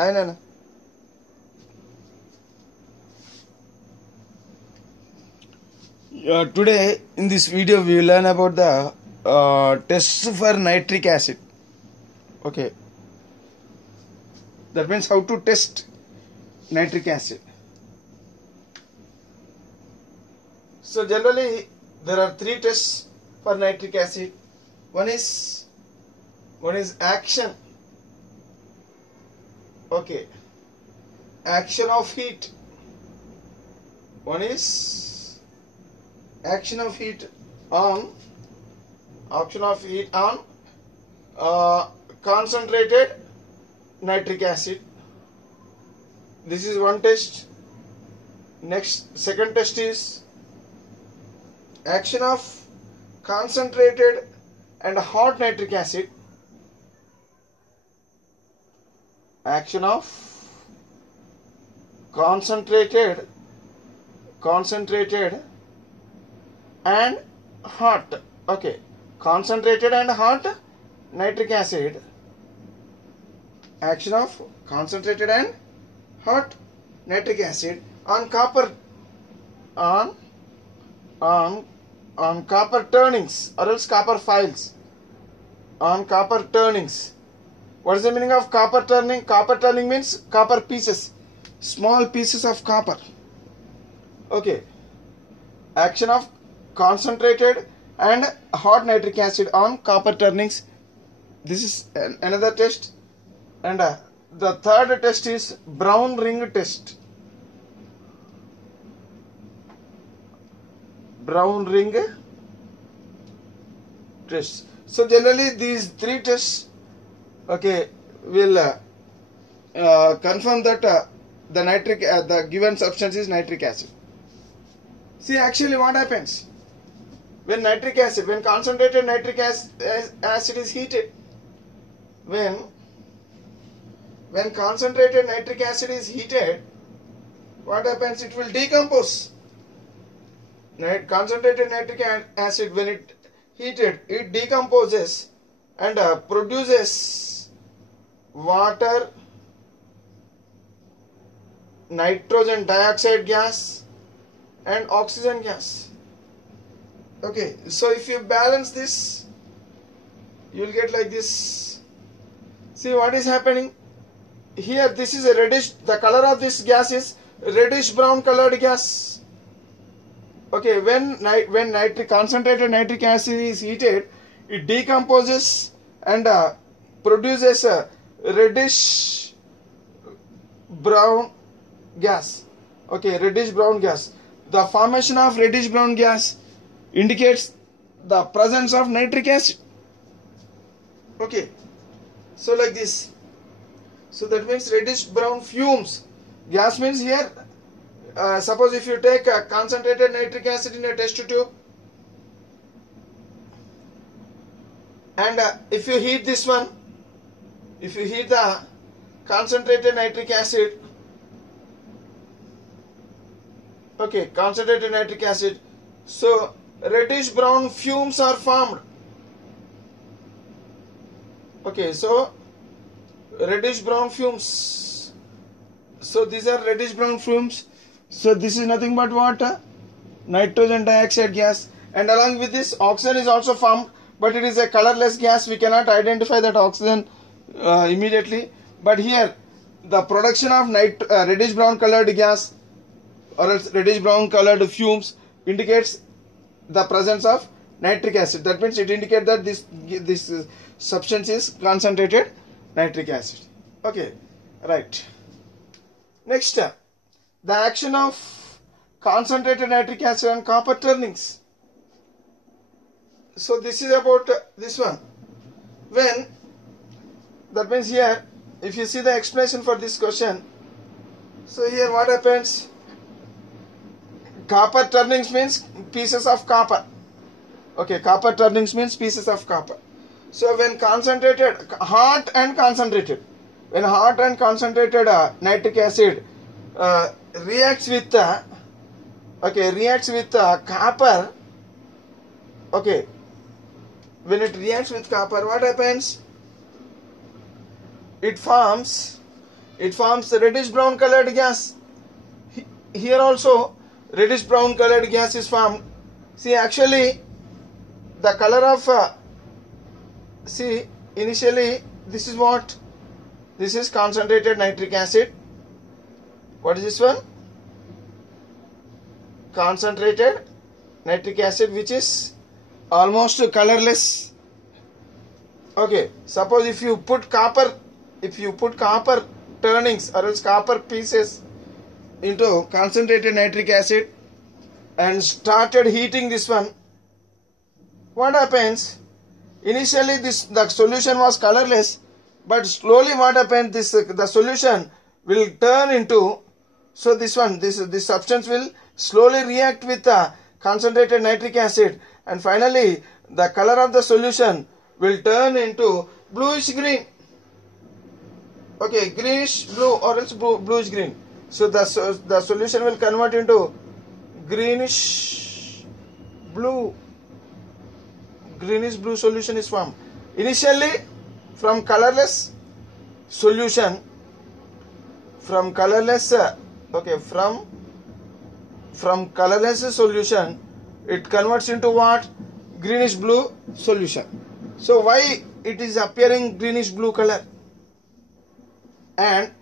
Hi Nana. Today in this video we will learn about the tests for nitric acid. Okay, that means how to test nitric acid. So generally there are three tests for nitric acid. One is action. Okay, action of heat. One is action of heat on concentrated nitric acid. This is one test. Second test is action of concentrated and hot nitric acid. Action of concentrated and hot. Okay, concentrated and hot nitric acid. Action of concentrated and hot nitric acid on copper turnings or else copper files. On copper turnings. What is the meaning of copper turning? Copper turning means copper pieces, small pieces of copper. Okay, action of concentrated and hot nitric acid on copper turnings. This is another test. And the third test is brown ring test. Brown ring test. So generally these three tests, okay, will confirm that the given substance is nitric acid. See, actually what happens when concentrated nitric acid is heated, when concentrated nitric acid is heated, what happens? It will decompose. Concentrated nitric acid, when it heated, it decomposes and produces water, nitrogen dioxide gas and oxygen gas. Okay, so if you balance this, you will get like this. See what is happening here. This is a reddish, the color of this gas is reddish brown colored gas. Okay, when concentrated nitric acid is heated, it decomposes and produces a reddish brown gas. Okay, reddish brown gas. The formation of reddish brown gas indicates the presence of nitric acid. Okay, so like this. So that means reddish brown fumes. Gas means here, suppose if you take a concentrated nitric acid in a test tube and if you heat this one, if you heat the concentrated nitric acid, okay, concentrated nitric acid, so reddish brown fumes are formed. Okay, so reddish brown fumes. So these are reddish brown fumes. So this is nothing but water, nitrogen dioxide gas, and along with this oxygen is also formed, but it is a colorless gas. We cannot identify that oxygen immediately. But here the production of reddish brown colored gas or else reddish brown colored fumes indicates the presence of nitric acid. That means it indicates that this substance is concentrated nitric acid. Okay, right. Next, the action of concentrated nitric acid on copper turnings. So this is about this one. When, that means here, if you see the explanation for this question, so here what happens? Copper turnings means pieces of copper. Okay, copper turnings means pieces of copper. So when hot and concentrated nitric acid reacts with copper. Okay, when it reacts with copper, what happens? It forms it forms reddish brown colored gas. Here also reddish brown colored gas is formed. See, actually the color of see, initially this is what? This is concentrated nitric acid. What is this one? Concentrated nitric acid, which is almost colorless. Okay, suppose if you put copper turnings or else copper pieces into concentrated nitric acid and started heating this one, what happens? Initially the solution was colorless, but slowly what happens, the solution will turn into, so this substance will slowly react with the concentrated nitric acid, and finally the color of the solution will turn into bluish green. Okay, greenish blue or else bluish green. So the solution will convert into greenish blue. Greenish blue solution is formed. Initially from colorless solution, from colorless solution, it converts into what? Greenish blue solution. So why it is appearing greenish blue color? And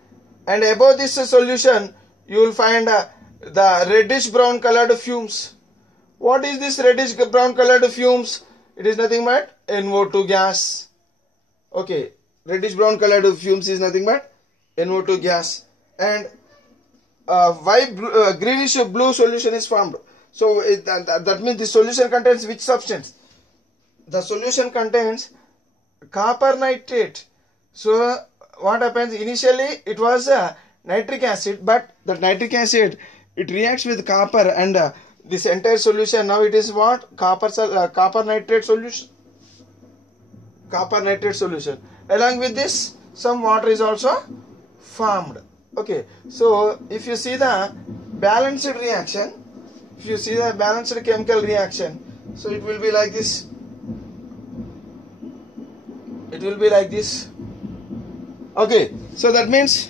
above this solution you will find the reddish brown colored fumes. What is this reddish brown colored fumes? It is nothing but NO2 gas. Okay, reddish brown colored fumes is nothing but NO2 gas. And why greenish blue solution is formed? So that means the solution contains which substance? The solution contains copper nitrate. So what happens? Initially it was nitric acid, but the nitric acid, it reacts with copper, and this entire solution now it is what? Copper nitrate solution. Copper nitrate solution. Along with this, some water is also formed. Okay, so if you see the balanced reaction, if you see the balanced chemical reaction, so it will be like this. It will be like this. Okay, so that means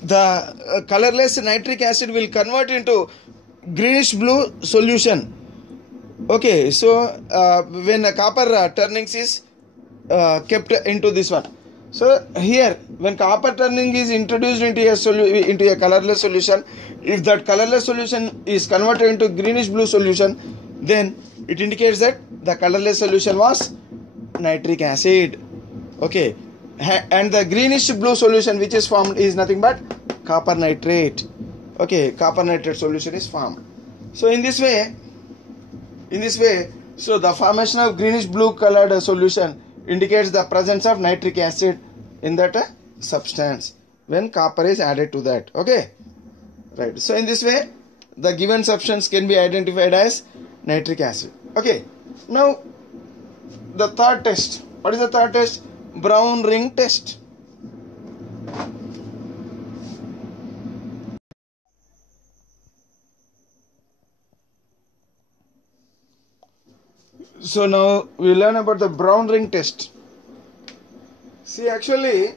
the colorless nitric acid will convert into greenish blue solution. Okay, so when a copper turnings is kept into this one. So here, when copper turning is introduced into a colorless solution, if that colorless solution is converted into greenish blue solution, then it indicates that the colorless solution was nitric acid. Okay, and the greenish blue solution which is formed is nothing but copper nitrate. Okay, copper nitrate solution is formed. So in this way, so the formation of greenish blue colored solution indicates the presence of nitric acid in that substance when copper is added to that. Okay, right. So in this way, the given substance can be identified as nitric acid. Okay, now the third test. What is the third test? Brown ring test. So now we learn about the brown ring test. See, actually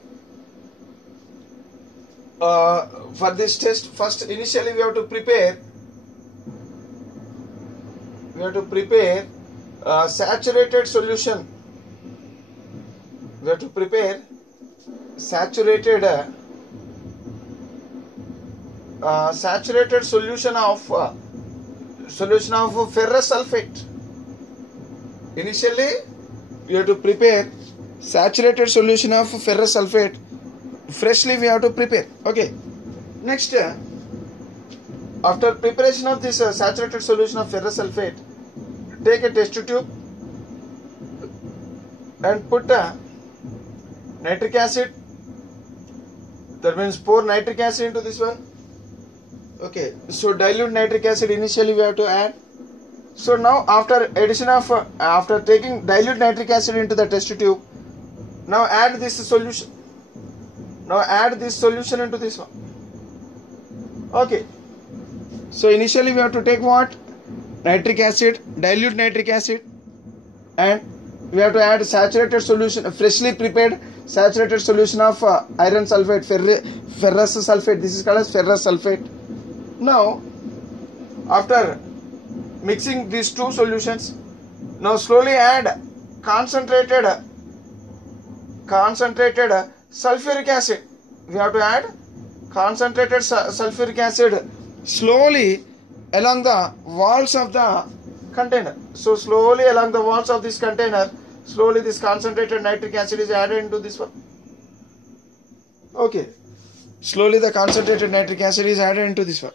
for this test, first initially we have to prepare saturated solution. We have to prepare saturated solution of ferrous sulfate. Initially, we have to prepare saturated solution of ferrous sulfate. Freshly, we have to prepare. Okay. Next, after preparation of this saturated solution of ferrous sulfate, take a test tube and put nitric acid. That means pour nitric acid into this one. Okay. So dilute nitric acid initially we have to add. So now after taking dilute nitric acid into the test tube, now add this solution. Now add this solution into this one. Okay. So initially we have to take what? Nitric acid, dilute nitric acid, and we have to add saturated solution, freshly prepared saturated solution of iron sulfate, ferrous sulfate. This is called as ferrous sulfate. Now, after mixing these two solutions, now slowly add concentrated sulfuric acid. We have to add concentrated sulfuric acid slowly along the walls of the container. So slowly along the walls of this container, slowly this concentrated nitric acid is added into this one. Okay. Slowly the concentrated nitric acid is added into this one.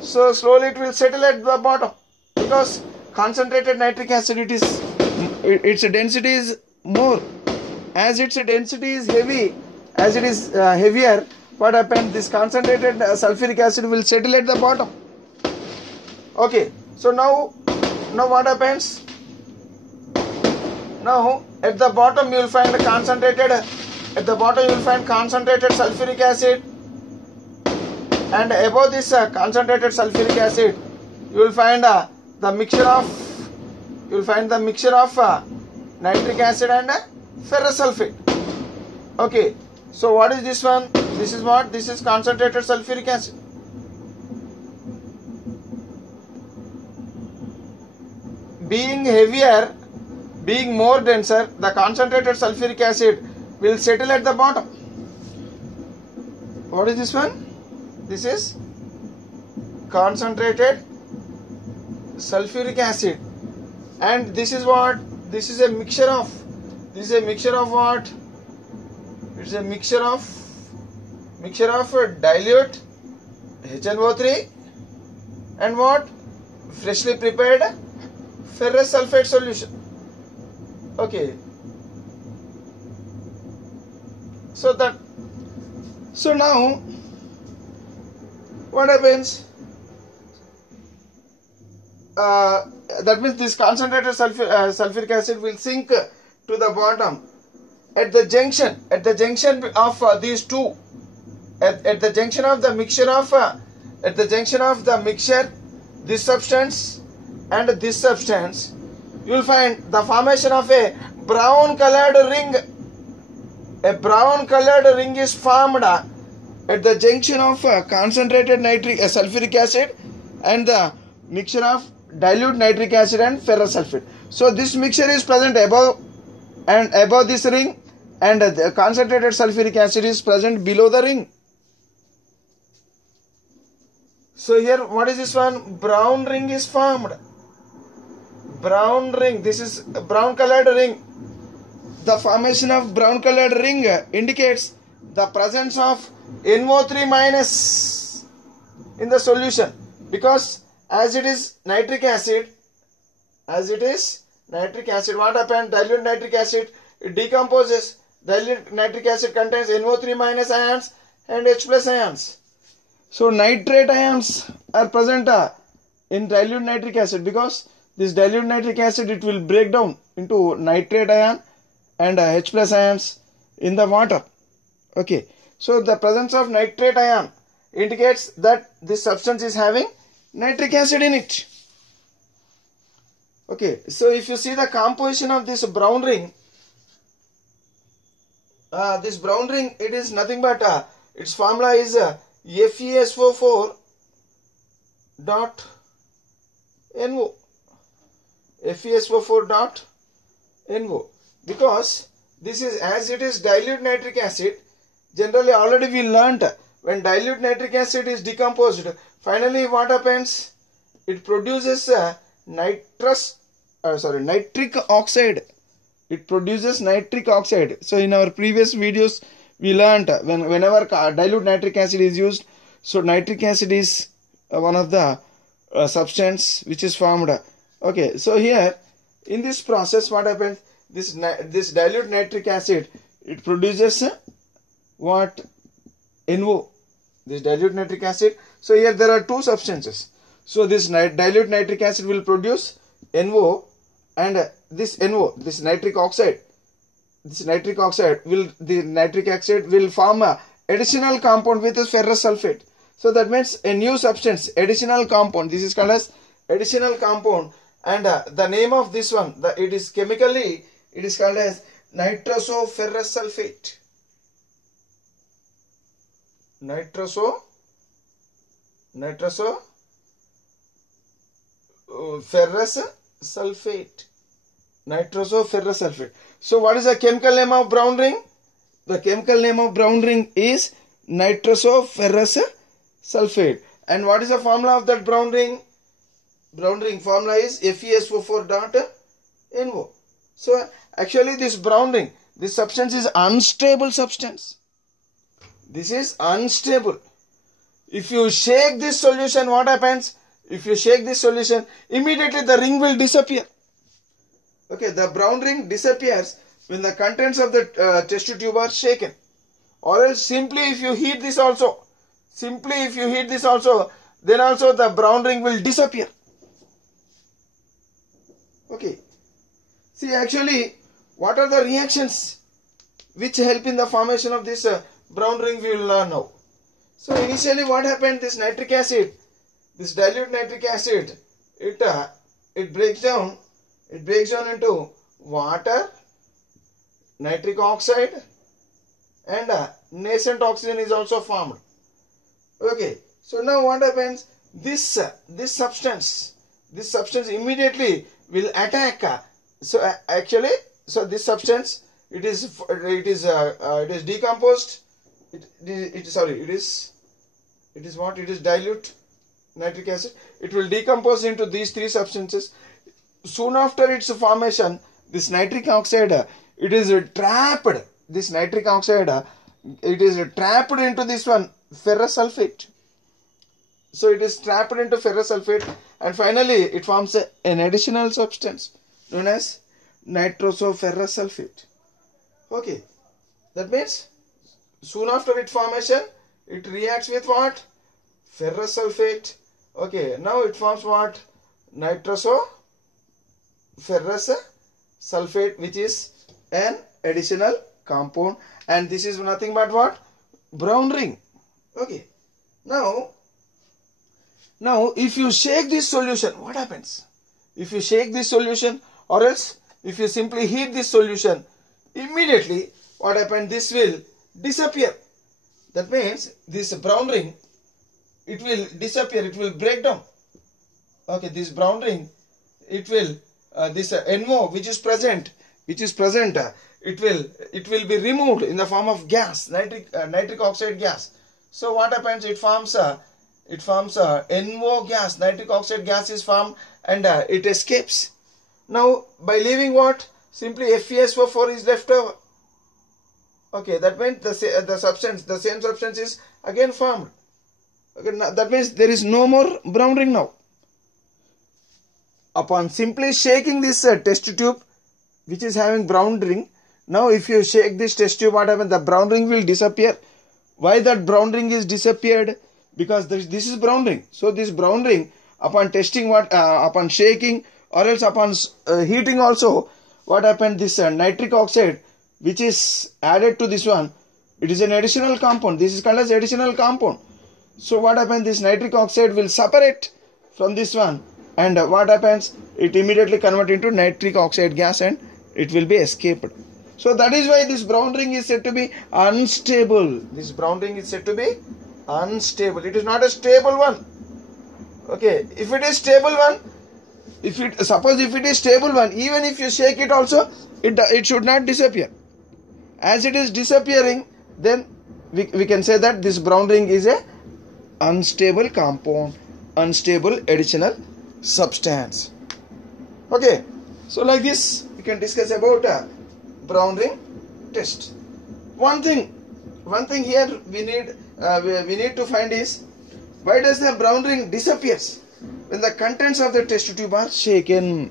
So slowly it will settle at the bottom, because concentrated nitric acid, its density is more. As its density is heavy, as it is heavier, what happens? This concentrated sulfuric acid will settle at the bottom. Okay. So now what happens? Now at the bottom you will find concentrated. At the bottom you will find concentrated sulfuric acid, and above this concentrated sulfuric acid, you will find the mixture of nitric acid and ferrous sulfate. Okay. So what is this one? This is what? This is concentrated sulfuric acid. Being heavier, being more denser, the concentrated sulfuric acid will settle at the bottom. What is this one? This is concentrated sulfuric acid, and this is what? This is a mixture of. This is a mixture of what? It's a mixture of dilute HNO3 and what? Freshly prepared ferrous sulfate solution. Okay. So now what happens? That means this concentrated sulfuric acid will sink to the bottom at the junction of these two. At the junction of the mixture, this substance and this substance, you will find the formation of a brown colored ring. A brown colored ring is formed at the junction of concentrated sulfuric acid and the mixture of dilute nitric acid and ferrous sulfate. So this mixture is present above this ring, and the concentrated sulfuric acid is present below the ring. So here, what is this one? Brown ring is formed. Brown ring. This is a brown colored ring. The formation of brown colored ring indicates the presence of NO3 minus in the solution, because as it is nitric acid, what happens? Dilute nitric acid, it decomposes. Dilute nitric acid contains NO3 minus ions and H plus ions. So nitrate ions are present in dilute nitric acid, because this dilute nitric acid, it will break down into nitrate ion and H plus ions in the water. Okay. So the presence of nitrate ion indicates that this substance is having nitric acid in it. Okay. So if you see the composition of this brown ring, it is nothing but its formula is FeSO4 dot NO. FeSO4 dot NO. Because this is, as it is dilute nitric acid, generally already we learnt, when dilute nitric acid is decomposed, finally what happens? It produces nitric oxide. It produces nitric oxide. So in our previous videos we learnt, whenever dilute nitric acid is used, so nitric acid is one of the substance which is formed. Okay, so here in this process what happens? This dilute nitric acid, it produces what? NO. This dilute nitric acid. So here there are two substances. So this dilute nitric acid will produce NO, and this NO, this nitric oxide. The nitric acid will form a additional compound with a ferrous sulfate. So that means a new substance, additional compound. This is called as additional compound, and the name of this one, it is chemically It is called as nitrosoferrous sulfate. Nitrosoferrous sulfate. Nitrosoferrous sulfate. So what is the chemical name of brown ring? The chemical name of brown ring is nitrosoferrous sulfate. And what is the formula of that brown ring? Brown ring formula is FeSO4.NO. So actually this brown ring, this substance is unstable substance. This is unstable. If you shake this solution, what happens? If you shake this solution, immediately the ring will disappear. Okay, the brown ring disappears when the contents of the test tube are shaken. Or else simply if you heat this also, then also the brown ring will disappear. Okay. See, actually, what are the reactions which help in the formation of this brown ring, we will learn now. So initially what happened, this nitric acid, this dilute nitric acid, it breaks down into water, nitric oxide, and nascent oxygen is also formed. Okay, so now what happens, this substance immediately will attack. So actually, this substance, it is decomposed. It is dilute nitric acid. It will decompose into these three substances. Soon after its formation, this nitric oxide, it is trapped. This nitric oxide, it is trapped into this one, ferrous sulfate. So it is trapped into ferrous sulfate, and finally it forms an additional substance known as nitrosoferrous sulfate. Okay, that means soon after its formation, it reacts with what? Ferrous sulfate. Okay, now it forms what? Nitrosoferrous sulfate, which is an additional compound, and this is nothing but what? Brown ring. Okay, now if you shake this solution, what happens? If you shake this solution, or else if you simply heat this solution, immediately what happens? This will disappear. That means this brown ring, it will disappear, it will break down. Okay, this brown ring, it will this NO which is present, it will be removed in the form of gas, nitric oxide gas. So what happens? It forms a NO gas, nitric oxide gas is formed, and it escapes. Now by leaving what? Simply FeSO4 is left over. Okay, that means the same substance is again formed. Okay, now that means there is no more brown ring now. Upon simply shaking this test tube, which is having brown ring, now if you shake this test tube, what happens? The brown ring will disappear. Why that brown ring is disappeared? Because this is brown ring. So this brown ring, upon testing, upon shaking, or else upon heating also, what happened? This nitric oxide, which is added to this one, it is an additional compound. This is called as additional compound. So what happens? This nitric oxide will separate from this one, and what happens? It immediately converts into nitric oxide gas, and it will be escaped. So that is why this brown ring is said to be unstable. This brown ring is said to be unstable. It is not a stable one. Okay, if it is stable one, suppose if it is stable one, even if you shake it also, it should not disappear. As it is disappearing, then we can say that this brown ring is a unstable compound, unstable additional substance. Okay, so like this we can discuss about brown ring test. One thing here we need to find is, why does the brown ring disappears when the contents of the test tube are shaken?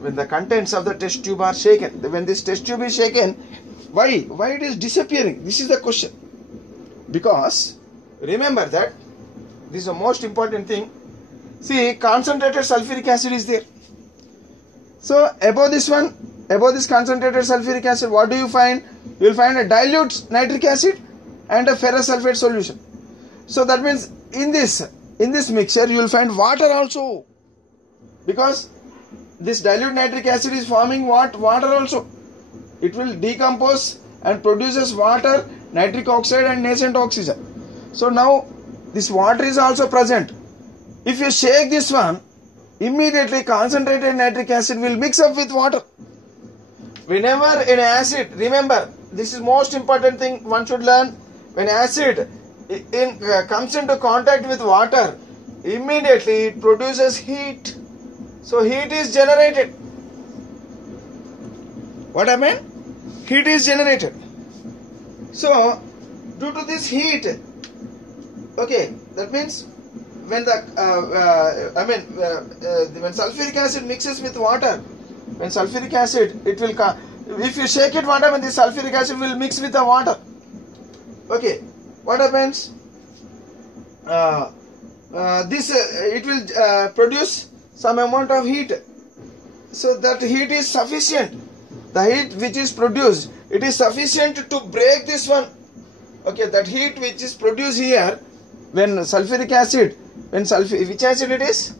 When the contents of the test tube are shaken, when this test tube is shaken, why it is disappearing? This is the question. Because remember that this is the most important thing. See, concentrated sulfuric acid is there. So above this concentrated sulfuric acid, what do you find? You will find a dilute nitric acid and a ferrous sulfate solution. So that means in this mixture you will find water also, because this dilute nitric acid is forming what? Water also. It will decompose and produces water, nitric oxide and nascent oxygen. So now this water is also present. If you shake this one, immediately concentrated nitric acid will mix up with water. Whenever an acid, remember, this is most important thing one should learn. When acid comes into contact with water, immediately it produces heat. So heat is generated. What happened? Heat is generated. So due to this heat, okay, that means when the when sulfuric acid mixes with water, when sulfuric acid, it will come. If you shake it, what happens? The sulfuric acid will mix with the water. Okay, what happens? It will produce some amount of heat. So that heat is sufficient. The heat which is produced, it is sufficient to break this one. Okay, that heat which is produced here, when sulfuric acid, which acid it is?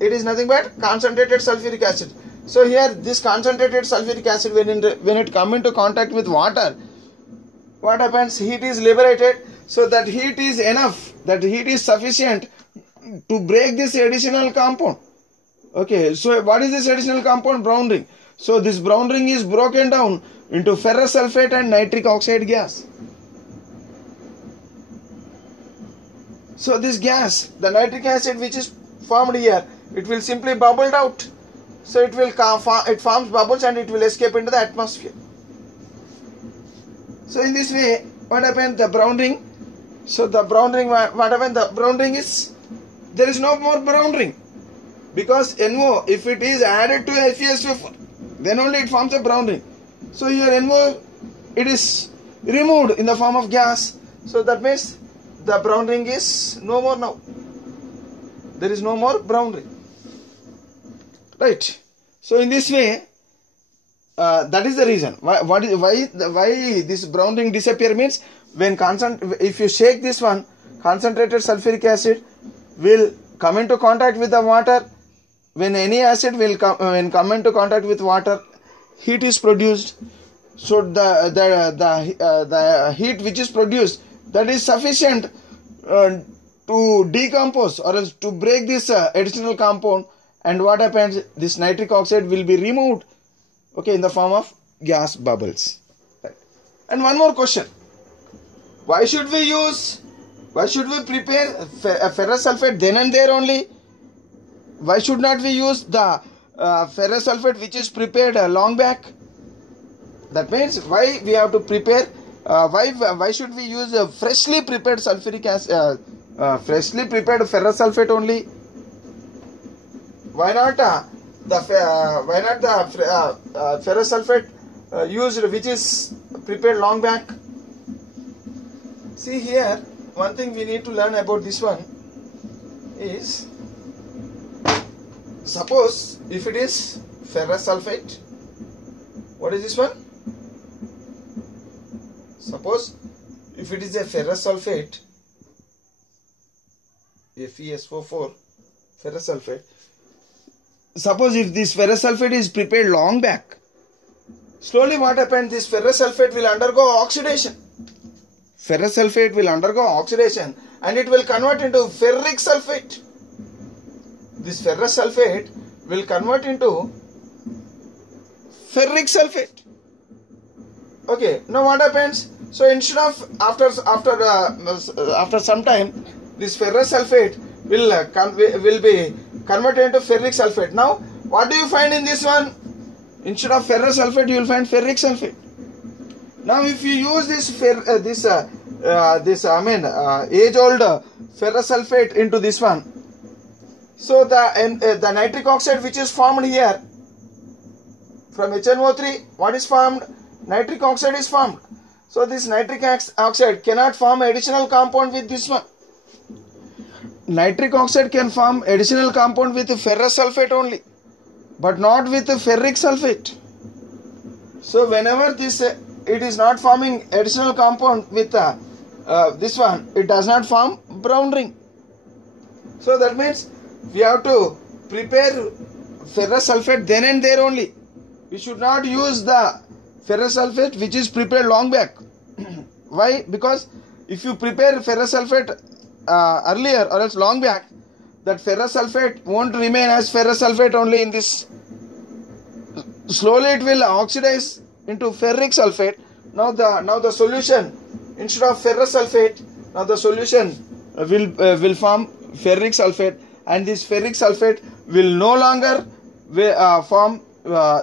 It is nothing but concentrated sulfuric acid. So here this concentrated sulfuric acid, when it come into contact with water, what happens? Heat is liberated. So that heat is enough, that heat is sufficient to break this additional compound. Okay, so what is this additional compound? Brown ring. So this brown ring is broken down into ferrous sulfate and nitric oxide gas. So this gas, the nitric acid which is formed here, it will simply bubbled out. So it forms bubbles and it will escape into the atmosphere. So in this way, what happened? The brown ring. So the brown ring, what happened? The brown ring is, there is no more brown ring. Because NO, if it is added to FeSO4, then only it forms a brown ring. So here NO, it is removed in the form of gas. So that means the brown ring is no more now. There is no more brown ring. Right. So in this way, that is the reason. Why this brown ring disappear means, if you shake this one, concentrated sulfuric acid will come into contact with the water. When any acid will come into contact with water, heat is produced. So the heat which is produced, that is sufficient to decompose or else to break this additional compound. And what happens? This nitric oxide will be removed, okay, in the form of gas bubbles. Right. And one more question: why should we prepare a ferrous sulfate then and there only? Why should not we use the ferrous sulfate which is prepared long back? That means why we have to prepare? Why should we use a freshly prepared sulfuric acid, freshly prepared ferrous sulfate only? Why not the ferrous sulfate used which is prepared long back? See here, one thing we need to learn about this one is, suppose if it is ferrous sulfate, what is this one? Suppose if it is a ferrous sulfate, FeSO4, ferrous sulfate. Suppose if this ferrous sulfate is prepared long back, slowly what happens? This ferrous sulfate will undergo oxidation. Ferrous sulfate will undergo oxidation and it will convert into ferric sulfate. This ferrous sulfate will convert into ferric sulfate. Okay, now what happens? So instead of after some time, this ferrous sulfate will be converted into ferric sulfate. Now, what do you find in this one? Instead of ferrous sulfate, you will find ferric sulfate. Now, if you use this age-old ferrous sulfate into this one, so the nitric oxide which is formed here from HNO3, what is formed? Nitric oxide is formed. So this nitric oxide cannot form additional compound with this one. Nitric oxide can form additional compound with ferrous sulfate only, but not with ferric sulfate. So whenever it is not forming additional compound with this one, it does not form brown ring. So that means we have to prepare ferrous sulfate then and there only. We should not use the ferrous sulfate which is prepared long back. Why? Because if you prepare ferrous sulfate earlier or else long back, that ferrous sulfate won't remain as ferrous sulfate only in this. Slowly it will oxidize into ferric sulfate. Now the solution, instead of ferrous sulfate, now the solution will form ferric sulfate, and this ferric sulfate will no longer form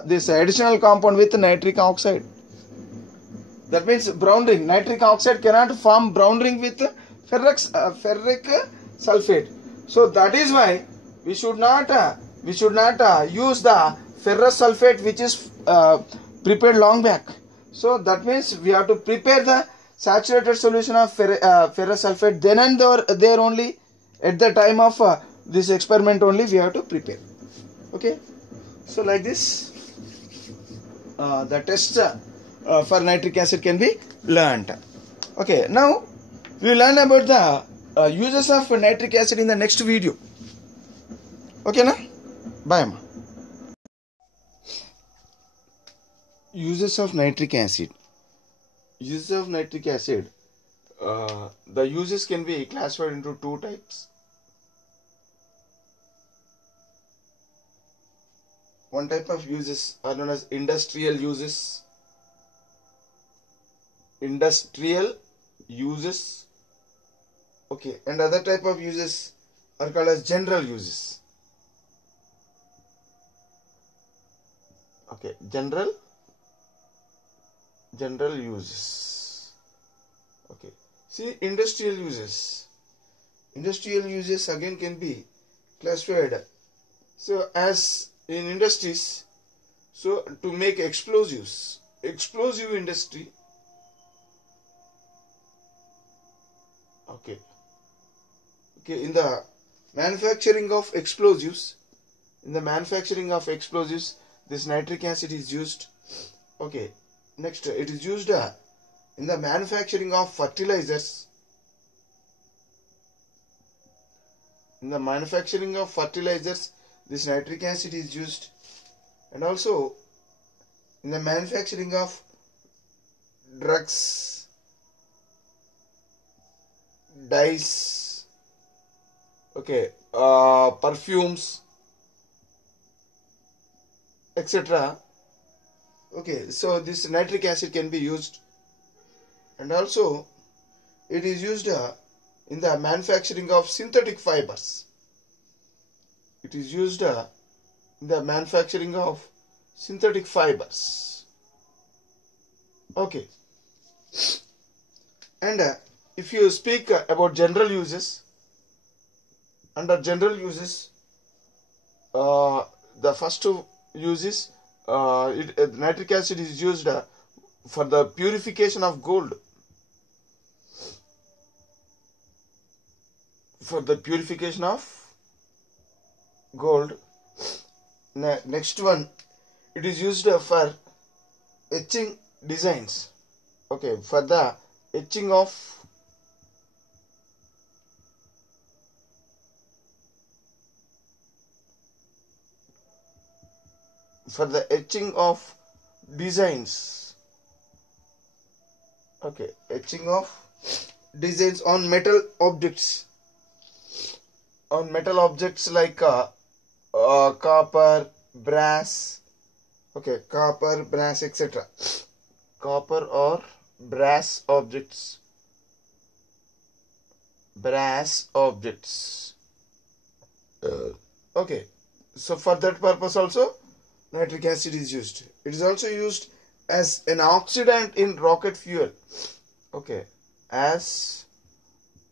this additional compound with nitric oxide. That means brown ring. Nitric oxide cannot form brown ring with ferric sulfate. So that is why we should not use the ferrous sulfate which is prepared long back. So that means we have to prepare the saturated solution of ferrous sulfate then and there only, at the time of this experiment only we have to prepare. Okay, so like this the test for nitric acid can be learned. Okay, now we will learn about the uses of nitric acid in the next video. Okay na? Bye ma. Uses of nitric acid. Uses of nitric acid. The uses can be classified into two types. One type of uses are known as industrial uses. Industrial uses. Okay, and other type of uses are called as general uses. Okay, general uses. Okay, see, industrial uses. Industrial uses again can be classified. So as in industries, so to make explosives, explosive industry. Okay, in the manufacturing of explosives, this nitric acid is used. Okay, next it is used in the manufacturing of fertilizers. In the manufacturing of fertilizers, this nitric acid is used, and also in the manufacturing of drugs, dyes, okay, perfumes, etc. Okay, so this nitric acid can be used, and also it is used in the manufacturing of synthetic fibers. It is used in the manufacturing of synthetic fibers. Okay, and if you speak about general uses, under general uses, the first two uses, nitric acid is used for the purification of gold. For the purification of gold. Next one, it is used for etching designs. Okay, for the etching of designs. Okay, etching of designs on metal objects. On metal objects like copper, brass. Okay, copper, brass, etc. Copper or brass objects. Brass objects. Okay, so for that purpose also nitric acid is used. It is also used as an oxidant in rocket fuel. Okay, as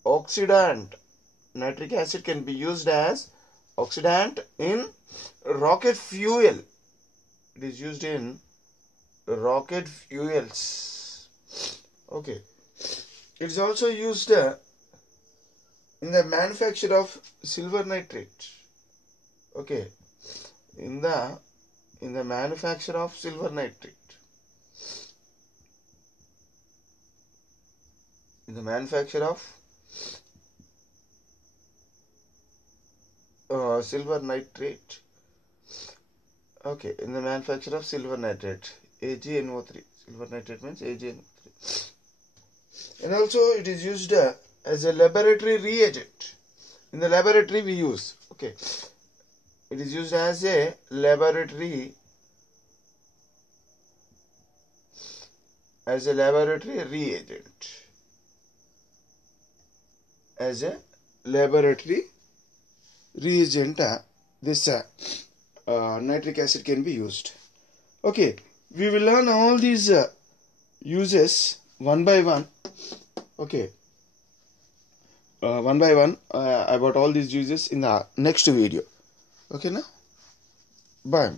oxidant. Nitric acid can be used as oxidant in rocket fuel. It is used in rocket fuels. Okay, it is also used in the manufacture of silver nitrate. Okay, in the manufacture of silver nitrate. In the manufacture of silver nitrate. Okay, in the manufacture of silver nitrate, AgNO3. Silver nitrate means AgNO3. And also it is used as a laboratory reagent. In the laboratory we use. Okay, it is used as a laboratory reagent. As a laboratory reagent, this nitric acid can be used. Okay, we will learn all these uses one by one. Okay, one by one about all these uses in the next video. Okay, now bye.